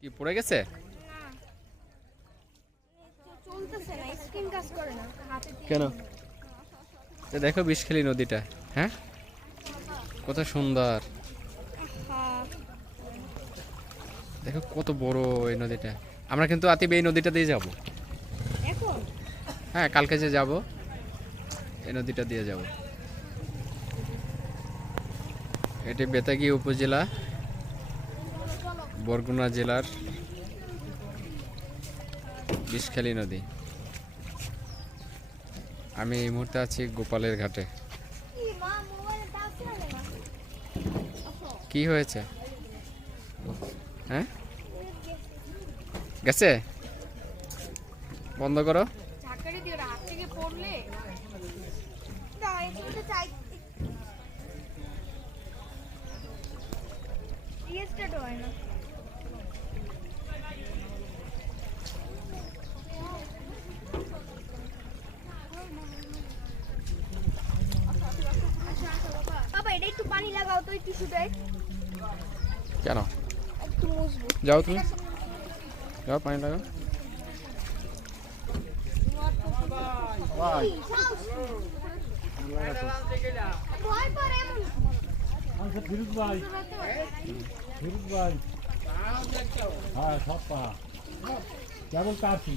কি পড়ে গেছে? কেন? দেখো বিষখালী নদীটা, হ্যাঁ কত সুন্দর, দেখো কত বড় এই নদীটা। আমরা কিন্তু আতিব এই নদীটা দিয়ে যাব। হ্যাঁ কালকে যে যাব এই নদীটা দিয়ে যাব। এটি বেতাগী উপজেলা, বরগুনা জেলার বিষখালী নদী। আমি এই মুহূর্তে আছি গোপালের ঘাটে। কি হয়েছে? হ্যাঁ গেছে, বন্ধ করো। বাবা এটা একটু পানি লাগাও তো একটু শুকায়। কেন? একটু মুছবো। যাও তুমি, যাও পানি লাগাও। ভয় করে এমন। আচ্ছা ফিরুজ ভাই, ফিরুজ ভাই, হ্যাঁ সব পাহা কেবল কাছি।